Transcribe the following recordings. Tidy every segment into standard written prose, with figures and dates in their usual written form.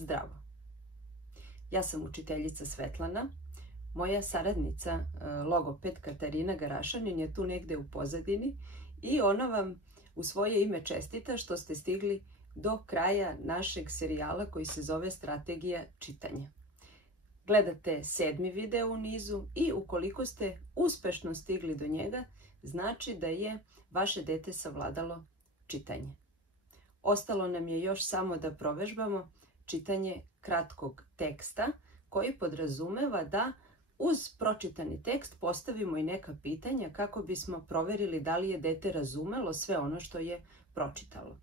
Zdravo! Ja sam učiteljica Svetlana. Moja saradnica, logoped Katarina Garašanin, je tu negde u pozadini i ona vam u svoje ime čestita što ste stigli do kraja našeg serijala koji se zove Strategija čitanja. Gledate 7. video u nizu i ukoliko ste uspešno stigli do njega, znači da je vaše dete savladalo čitanje. Ostalo nam je još samo da provežbamo čitanje kratkog teksta koji podrazumeva da uz pročitani tekst postavimo i neka pitanja kako bismo proverili da li je dete razumelo sve ono što je pročitalo.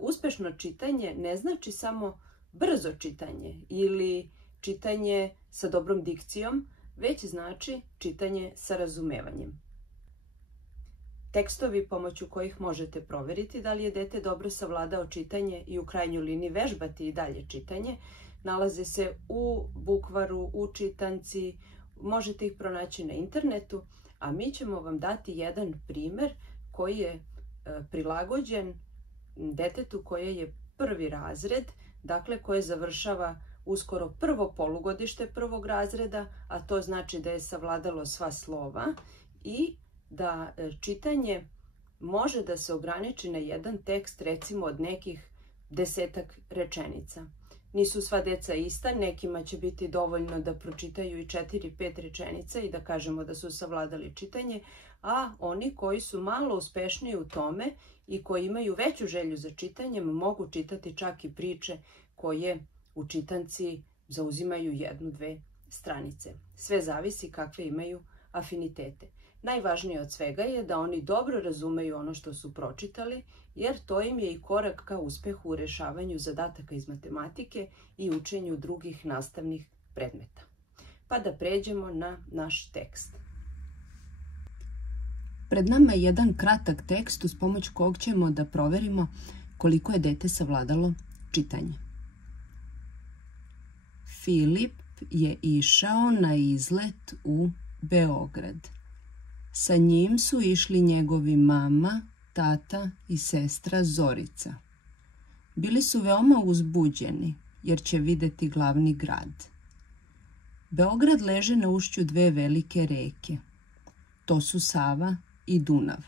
Uspešno čitanje ne znači samo brzo čitanje ili čitanje sa dobrom dikcijom, već znači čitanje sa razumevanjem. Tekstovi pomoću kojih možete proveriti da li je dete dobro savladao čitanje i u krajnjoj liniji vežbati i dalje čitanje, nalaze se u bukvaru, u čitanci, možete ih pronaći na internetu, a mi ćemo vam dati jedan primer koji je prilagođen detetu koje je prvi razred, dakle koje završava uskoro prvo polugodište prvog razreda, a to znači da je savladalo sva slova i da čitanje može da se ograniči na jedan tekst, recimo od nekih 10 rečenica. Nisu sva deca ista, nekima će biti dovoljno da pročitaju i 4-5 rečenica i da kažemo da su savladali čitanje, a oni koji su malo uspešniji u tome i koji imaju veću želju za čitanjem mogu čitati čak i priče koje u čitanci zauzimaju 1-2 stranice. Sve zavisi kakve imaju afinitete. Najvažnije od svega je da oni dobro razumeju ono što su pročitali, jer to im je i korak ka uspehu u rešavanju zadataka iz matematike i učenju drugih nastavnih predmeta. Pa da pređemo na naš tekst. Pred nama je jedan kratak tekst uz pomoć kog ćemo da proverimo koliko je dete savladalo čitanje. Filip je išao na izlet u Beograd. Sa njim su išli njegovi mama, tata i sestra Zorica. Bili su veoma uzbuđeni jer će videti glavni grad. Beograd leži na ušću 2 velike reke. To su Sava i Dunav.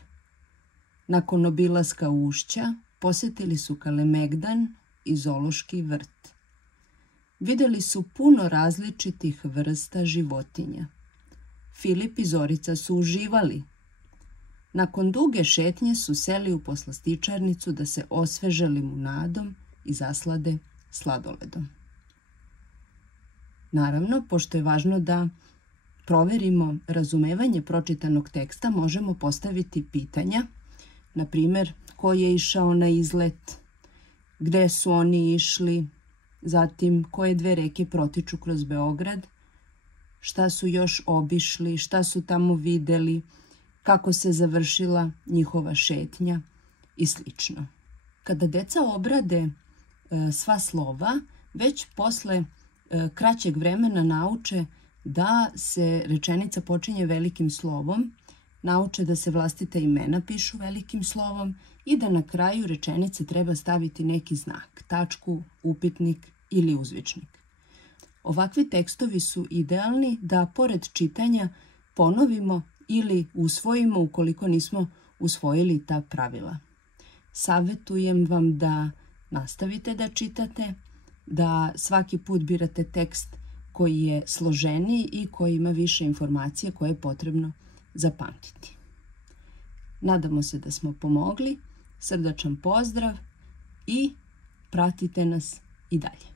Nakon obilaska ušća posetili su Kalemegdan i zoološki vrt. Videli su puno različitih vrsta životinja. Filip i Zorica su uživali. Nakon duge šetnje su seli u poslastičarnicu da se osveže limunadom i zaslade sladoledom. Naravno, pošto je važno da proverimo razumevanje pročitanog teksta, možemo postaviti pitanja. Na primjer, ko je išao na izlet, gde su oni išli, zatim koje 2 reke protiču kroz Beograd, šta su još obišli, šta su tamo videli, kako se završila njihova šetnja i sl. Kada deca obrade sva slova, već posle kraćeg vremena nauče da se rečenica počinje velikim slovom, nauče da se vlastita imena pišu velikim slovom i da na kraju rečenice treba staviti neki znak, tačku, upitnik ili uzvičnik. Ovakvi tekstovi su idealni da pored čitanja ponovimo ili usvojimo ukoliko nismo usvojili ta pravila. Savetujem vam da nastavite da čitate, da svaki put birate tekst koji je složeniji i koji ima više informacije koje je potrebno zapamtiti. Nadamo se da smo pomogli, srdačan pozdrav i pratite nas i dalje.